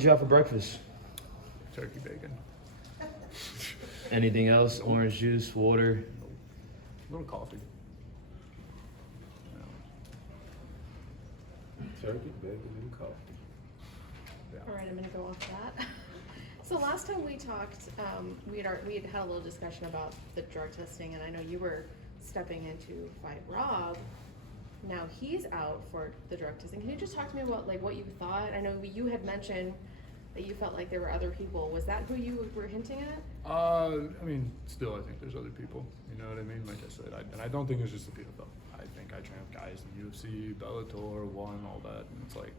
What you have for breakfast? Turkey bacon. Anything else? Orange juice, water? A little coffee. Turkey, bacon, and coffee. Yeah. All right, I'm gonna go off that. So last time we talked, we had had a little discussion about the drug testing, and I know you were stepping in to fight Rob. Now he's out for the drug testing. Can you just talk to me about like what you thought? I know you had mentioned that you felt like there were other people. Was that who you were hinting at? I mean, still, I think there's other people. You know what I mean? Like I said, and I don't think it's just the PFL. I think I train with guys in UFC, Bellator, One, all that, and it's like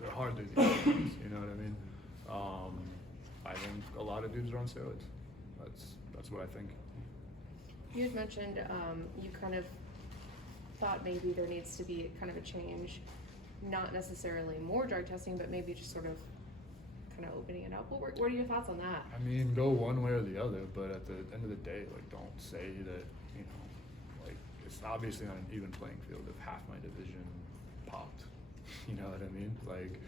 they're hard to do. You know what I mean? I think a lot of dudes are on steroids. That's what I think. You had mentioned you kind of thought maybe there needs to be kind of a change, not necessarily more drug testing, but maybe just sort of kind of opening it up. What are your thoughts on that? I mean, go one way or the other, but at the end of the day, like, don't say that, you know, like, it's obviously not an even playing field if half my division popped. You know what I mean? Like,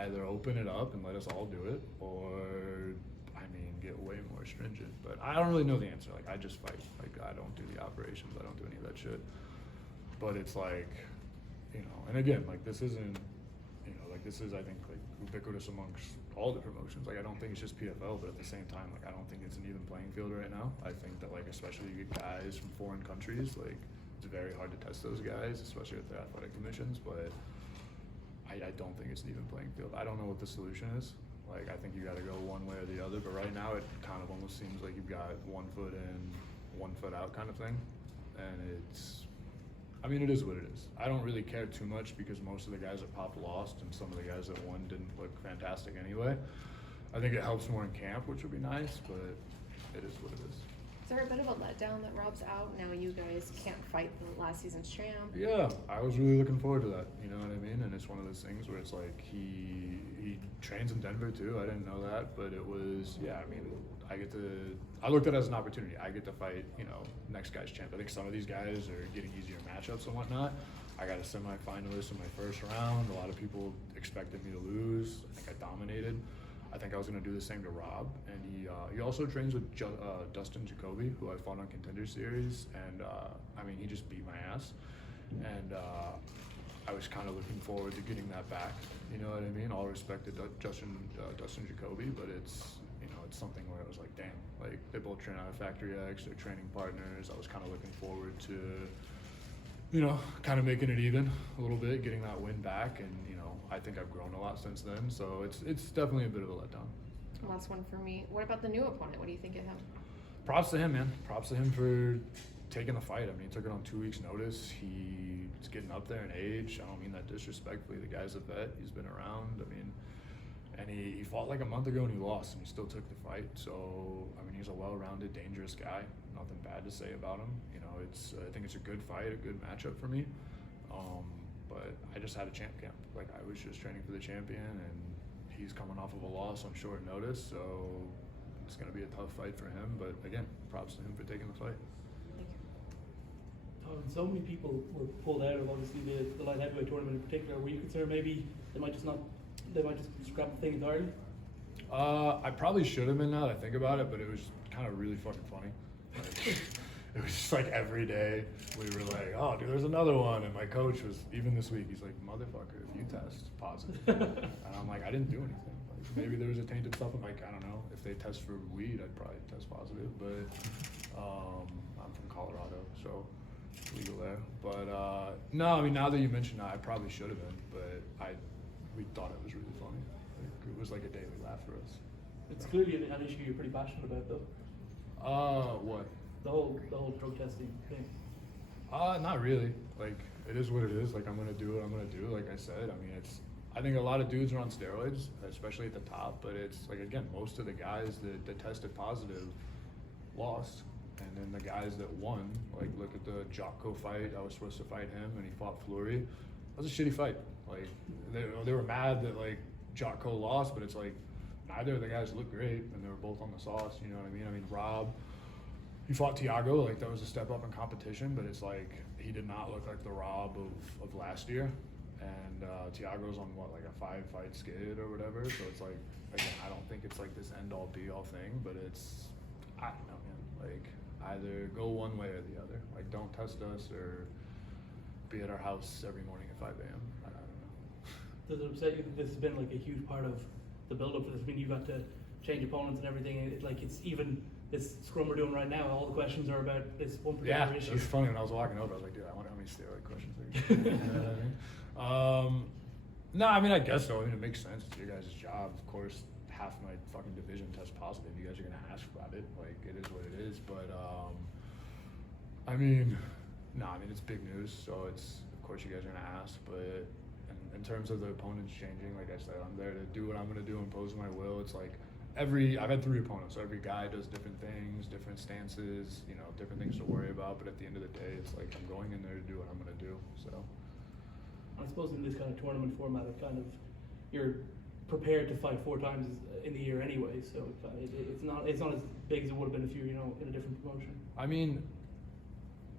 either open it up and let us all do it, or, I mean, get way more stringent. But I don't really know the answer. Like, I just fight. Like, I don't do the operations. I don't do any of that shit. But it's like, you know, and again, like, this isn't, you know, like, this is, I think, like, ubiquitous amongst all the promotions. Like, I don't think it's just PFL, but at the same time, like, I don't think it's an even playing field right now. I think that, like, especially you get guys from foreign countries, like, it's very hard to test those guys, especially at the athletic commissions, but I don't think it's an even playing field. I don't know what the solution is. Like, I think you got to go one way or the other, but right now it kind of almost seems like you've got 1 foot in, 1 foot out kind of thing, and it's, I mean, it is what it is. I don't really care too much because most of the guys that popped lost and some of the guys that won didn't look fantastic anyway. I think it helps more in camp, which would be nice, but it is what it is. Is there a bit of a letdown that Rob's out? Now you guys can't fight the last season's champ. Yeah, I was really looking forward to that. You know what I mean? And it's one of those things where it's like he trains in Denver too. I didn't know that, but it was, yeah. I mean, I looked at it as an opportunity. I get to fight, you know, next guy's champ. I think some of these guys are getting easier matchups and whatnot. I got a semifinalist in my first round. A lot of people expected me to lose. I think I dominated. I think I was going to do the same to Rob, and he also trains with Dustin Jacoby, who I fought on Contender Series, and I mean, he just beat my ass, and I was kind of looking forward to getting that back. You know what I mean? All respect to Dustin Jacoby, but it's, you know, it's something where I was like, damn, like, they both train out of Factory X, they're training partners. I was kind of looking forward to, you know, kind of making it even a little bit, getting that win back, and, you know, I think I've grown a lot since then, so it's definitely a bit of a letdown. Last one for me. What about the new opponent? What do you think of him? Props to him, man. Props to him for taking the fight. I mean, he took it on 2 weeks' notice. He's getting up there in age. I don't mean that disrespectfully. The guy's a vet. He's been around. I mean, and he fought like a month ago and he lost, and he still took the fight. So, I mean, he's a well-rounded, dangerous guy. Nothing bad to say about him. You know, I think it's a good fight, a good matchup for me. But I just had a champ camp. Like, I was just training for the champion, and he's coming off of a loss on short notice, so it's going to be a tough fight for him. But again, props to him for taking the fight. Thank you. So many people were pulled out of obviously the light heavyweight tournament in particular. Were you concerned maybe they might just scrap the thing entirely? I probably should have been, now that I think about it, but it was kind of really fucking funny. Like, it was just like every day we were like, oh, dude, there's another one. And my coach was, even this week, he's like, motherfucker, if you test positive. And I'm like, I didn't do anything. Like, maybe there was a tainted stuff. I'm like, I don't know. If they test for weed, I'd probably test positive. But I'm from Colorado, so it's legal there. But no, I mean, now that you mention that, I probably should have been. But we thought it was really funny. Like, it was like a daily laugh for us. It's clearly an issue you're pretty passionate about, though. What? The whole drug testing thing. Not really. Like, it is what it is. Like, I'm gonna do what I'm gonna do. Like I said, I mean, I think a lot of dudes are on steroids, especially at the top, but it's like, again, most of the guys that tested positive lost. And then the guys that won, like, look at the Jocko fight. I was supposed to fight him, and he fought Fleury. That was a shitty fight. Like, they were mad that, like, Jocko lost, but it's like, neither of the guys looked great, and they were both on the sauce, you know what I mean? I mean, Rob, he fought Tiago, like, that was a step up in competition, but it's like, he did not look like the Rob of last year. and Tiago's on what, like a 5-fight skid or whatever. So it's like, again, I don't think it's like this end-all be-all thing, but it's, I don't know, man. Like, either go one way or the other. Like, don't test us or be at our house every morning at 5 a.m. I don't know. Does it upset you that this has been like a huge part of the build-up for this? I mean, you got to change opponents and everything, and it's even this scrum we're doing right now. All the questions are about this one particular Yeah, issue. it was funny when I was walking over. I was like, dude, I wonder how many steroid questions are you know what I mean? No, I mean, I guess so. I mean, it makes sense. It's your guys' job. Of course, half my fucking division tests positive. You guys are gonna ask about it. Like, it is what it is. But I mean, no, I mean, it's big news. So it's, of course, you guys are gonna ask. But in terms of the opponents changing, like I said, I'm there to do what I'm gonna do, impose my will. It's like I've had 3 opponents. So every guy does different things, different stances, you know, different things to worry about. But at the end of the day, it's like I'm going in there to do what I'm gonna do. So. I suppose in this kind of tournament format, it kind of, you're prepared to fight 4 times in the year anyway, so it's not as big as it would have been if you were, you know, in a different promotion. I mean,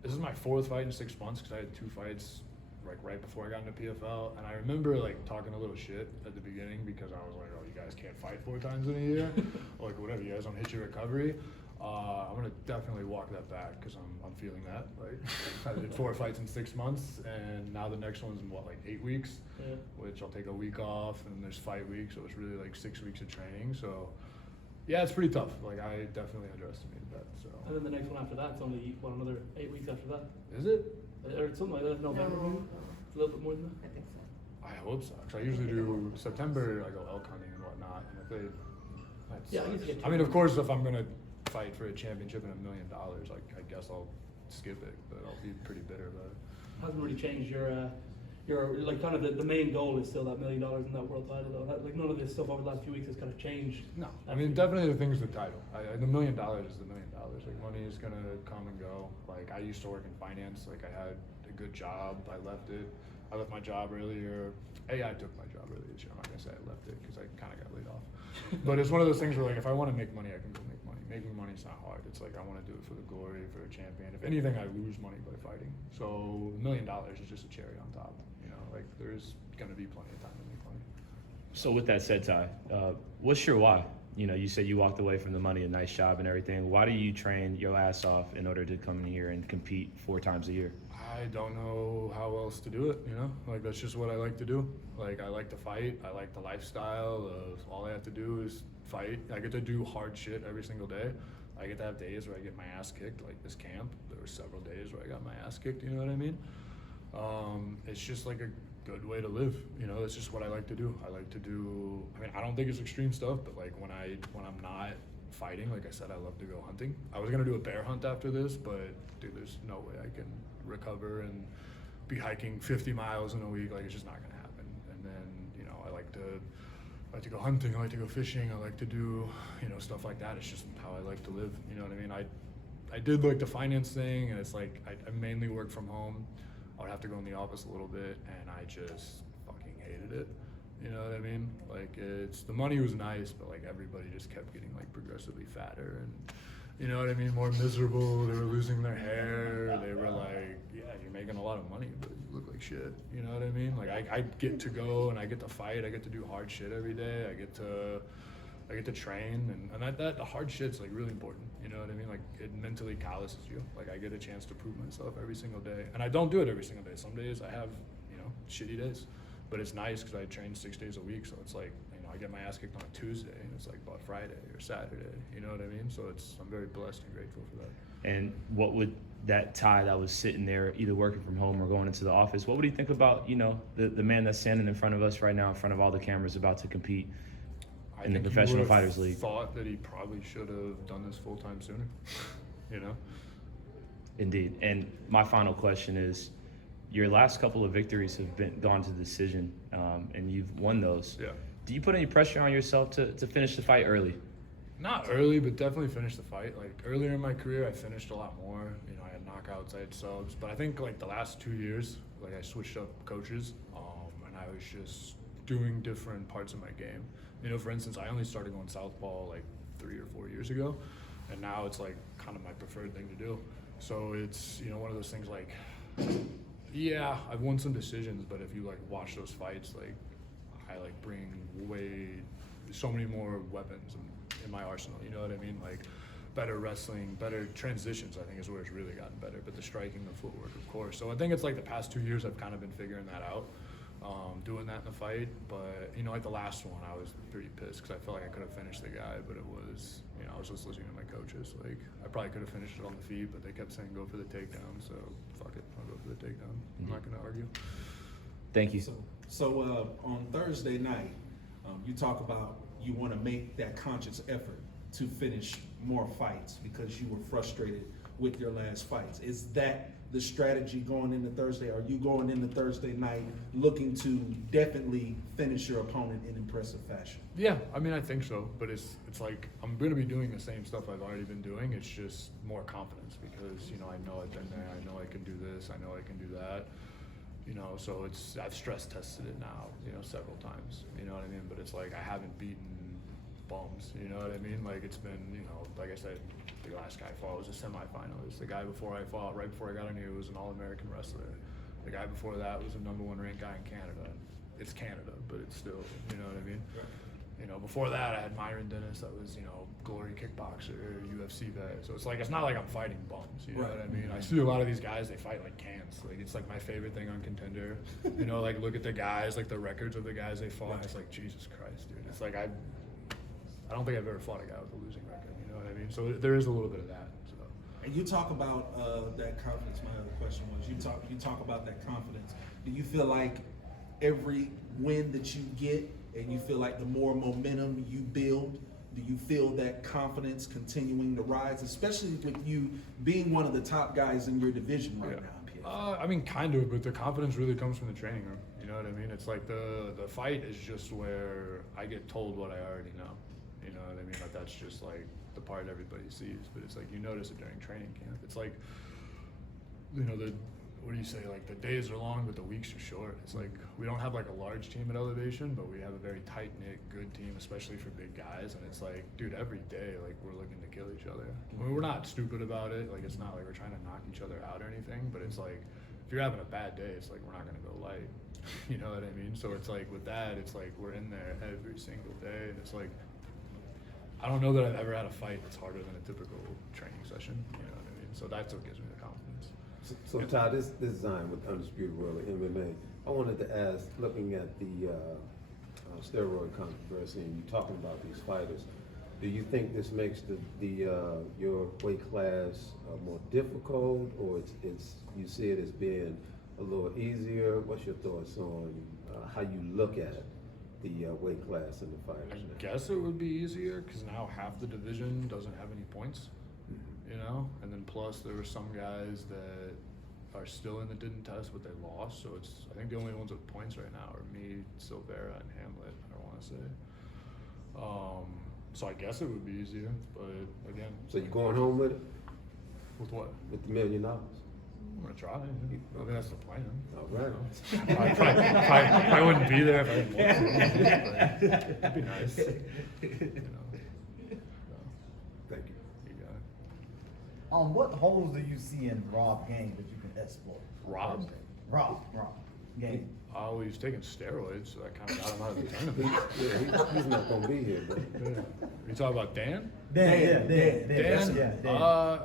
this is my 4th fight in 6 months because I had 2 fights like right before I got into PFL, and I remember like talking a little shit at the beginning because I was like, oh, you guys can't fight 4 times in a year, like whatever, you guys don't hit your recovery. I'm gonna definitely walk that back because I'm feeling that. Like, I did 4 fights in 6 months, and now the next one's in what, like 8 weeks, Yeah. Which which I'll take a week off, and there's 5 weeks, so it's really like 6 weeks of training. So yeah, it's pretty tough. Like, I definitely underestimated that. So. And then the next one after that's only another 8 weeks after that, Is it? or something like that. November, No, maybe? It's a little bit more than that. I think so. I hope so. Cause I usually do September. I go elk hunting and whatnot, and if they, that Yeah, I used to sucks. get I mean, of course, if I'm gonna fight for a championship and $1 million, like I guess I'll skip it, but I'll be pretty bitter about it. Hasn't really changed your like kind of the main goal is still that $1 million in that world title though. Like none of this stuff over the last few weeks has kind of changed. No, I mean definitely the thing is the title. The $1 million is the $1 million. Like money is gonna come and go. Like I used to work in finance. Like I had a good job. I left it. I left my job earlier. I took my job earlier this year. I'm not gonna say I left it because I kind of got laid off. But it's one of those things where like if I want to make money, I can go make money. Making money is not hard. It's like I want to do it for the glory, for a champion. If anything, I lose money by fighting. So $1 million is just a cherry on top. You know, like there's gonna be plenty of time to make money. So with that said, Ty, what's your why? You know, you said you walked away from the money, a nice job and everything. Why do you train your ass off in order to come in here and compete 4 times a year? I don't know how else to do it, you know? Like, that's just what I like to do. Like, I like to fight. I like the lifestyle of all I have to do is fight. I get to do hard shit every single day. I get to have days where I get my ass kicked, like this camp. There were several days where I got my ass kicked, you know what I mean? It's just like a good way to live, you know? That's just what I like to do. I like to do, I mean, I don't think it's extreme stuff, but like when I'm not fighting, like I said, I love to go hunting. I was gonna do a bear hunt after this, but dude, there's no way I can recover and be hiking 50 miles in a week. Like, it's just not gonna happen. And then, you know, I like to go hunting, I like to go fishing, I like to do, you know, stuff like that. It's just how I like to live, you know what I mean? I did like the finance thing, and it's like I mainly work from home. I would have to go in the office a little bit, and I just fucking hated it. You know what I mean? Like, the money was nice, but like everybody just kept getting like progressively fatter, and you know what I mean, more miserable. They were losing their hair. They were like, yeah, you're making a lot of money, but you look like shit. You know what I mean? Like I get to go and I get to fight. I get to do hard shit every day. I get to train, and that the hard shit's like really important. You know what I mean? Like, it mentally calluses you. Like, I get a chance to prove myself every single day, and I don't do it every single day. Some days I have, you know, shitty days, but it's nice because I train 6 days a week. So it's like, you know, I get my ass kicked on a Tuesday, and it's like about Friday or Saturday. You know what I mean? So I'm very blessed and grateful for that. And what would that Ty that was sitting there either working from home or going into the office, what would he think about, you know, the man that's standing in front of us right now, in front of all the cameras, about to compete in the Professional Fighters League? Thought that he probably should have done this full time sooner. You know? Indeed. And my final question is, your last couple of victories have gone to decision, and you've won those. Yeah. Do you put any pressure on yourself to finish the fight early? Not early, but definitely finish the fight. Like, earlier in my career, I finished a lot more. You know, I had knockouts, I had subs. But I think, like, the last 2 years, like, I switched up coaches, and I was just doing different parts of my game. You know, for instance, I only started going southpaw, like, 3 or 4 years ago. And now it's, like, kind of my preferred thing to do. So it's, you know, one of those things, like, Yeah, I've won some decisions, but if you like watch those fights, like I like bring so many more weapons in my arsenal. You know what I mean? Like better wrestling, better transitions. I think is where it's really gotten better. But the striking, the footwork, of course. So I think it's like the past 2 years I've kind of been figuring that out, doing that in the fight. But you know, like the last one, I was pretty pissed because I felt like I could have finished the guy, but it was, you know, I was just listening to my coaches. Like I probably could have finished it on the feet, but they kept saying go for the takedown. So fuck it, I'll go for the takedown. I'm not gonna argue. Thank you. So on Thursday night, you talk about you want to make that conscious effort to finish more fights because you were frustrated with your last fights. Is that the strategy going into Thursday? Are you going into Thursday night looking to definitely finish your opponent in impressive fashion? Yeah, I mean, I think so, but it's like I'm going to be doing the same stuff I've already been doing. It's just more confidence because, you know, I know I've been there. I know I can do this. I know I can do that. You know, so I've stress tested it now, you know, several times. You know what I mean? But it's like I haven't beaten bums. You know what I mean? Like it's been, you know, like I said, the last guy I fought was a semifinalist. The guy before I fought, right before I got in here, was an All-American wrestler. The guy before that was a #1 ranked guy in Canada. It's Canada, but it's still, you know what I mean? You know, before that I had Myron Dennis, that was, you know, glory kickboxer, UFC vet. So it's like, it's not like I'm fighting bums, you know what I mean? I see a lot of these guys, they fight like cans. Like it's like my favorite thing on Contender. You know, like look at the guys, like the records of the guys they fought. It's like, Jesus Christ, dude. It's like I don't think I've ever fought a guy with a losing record, you know what I mean? So there is a little bit of that. So. And you talk about that confidence. My other question was, you talk about that confidence. Do you feel like every win that you get, and you feel like the more momentum you build, do you feel that confidence continuing to rise, especially with you being one of the top guys in your division right now? I mean, kind of, but the confidence really comes from the training room. You know what I mean? It's like the fight is just where I get told what I already know. You know what I mean? Like that's just like the part everybody sees, but it's like you notice it during training camp. It's like, you know, what do you say? Like the days are long, but the weeks are short. It's like we don't have like a large team at Elevation, but we have a very tight knit, good team, especially for big guys. And it's like, dude, every day, like we're looking to kill each other. I mean, we're not stupid about it. Like it's not like we're trying to knock each other out or anything. But it's like, if you're having a bad day, it's like we're not gonna go light. You know what I mean? So it's like with that, it's like we're in there every single day, and it's like I don't know that I've ever had a fight that's harder than a typical training session. You know what I mean? So that's what gives me the confidence. So Todd, this design with Undisputed World of MMA, I wanted to ask, looking at the steroid controversy, and you talking about these fighters, do you think this makes your weight class more difficult, or it's you see it as being a little easier? What's your thoughts on how you look at the weight class and the fighters? I guess it would be easier because now half the division doesn't have any points, you know? And then plus there were some guys that are still in that didn't test, but they lost. So it's, I think the only ones with points right now are me, Silvera, and Hamlet, I want to say. So I guess it would be easier, but again. So you going home with it? With what? With the $1 million? I'm gonna try. I mean, that's the plan. All right. You know? I wouldn't be there if I didn't want to. But it'd be nice. You know. Thank you. You got it. What holes do you see in Rob's game that you can exploit? Rob? Rob game. Oh, he was taking steroids, so that kind of got him out of the tournament. Yeah, he's not gonna be here, but You talking about Dan? Dan. Dan?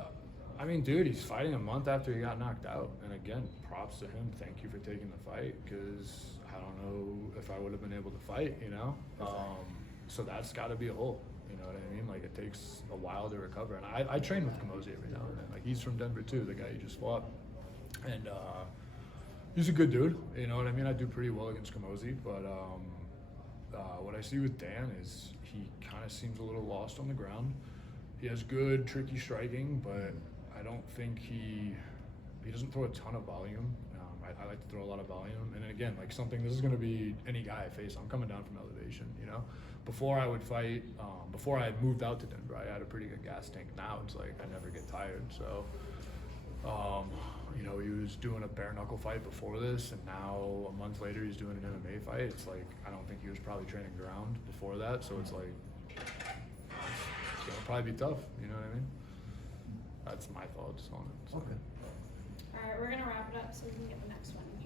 I mean, dude, he's fighting a month after he got knocked out. And again, props to him. Thank you for taking the fight, because I don't know if I would have been able to fight, you know? So that's got to be a hole. You know what I mean? Like, it takes a while to recover. And I train with Kamosi every now and then. Like, he's from Denver, too, the guy you just fought. And he's a good dude. You know what I mean? I do pretty well against Kamosi. But what I see with Dan is he kind of seems a little lost on the ground. He has good, tricky striking, but I don't think he doesn't throw a ton of volume. I like to throw a lot of volume. And then again, like this is going to be any guy I face. I'm coming down from Elevation, you know? Before I would fight, before I had moved out to Denver, I had a pretty good gas tank. Now it's like I never get tired. So, you know, he was doing a bare knuckle fight before this, and now a month later he's doing an MMA fight. It's like, I don't think he was probably training ground before that. So it's like, it'll probably be tough, you know what I mean? That's my thoughts on it. So. Okay. Alright, we're gonna wrap it up so we can get the next one.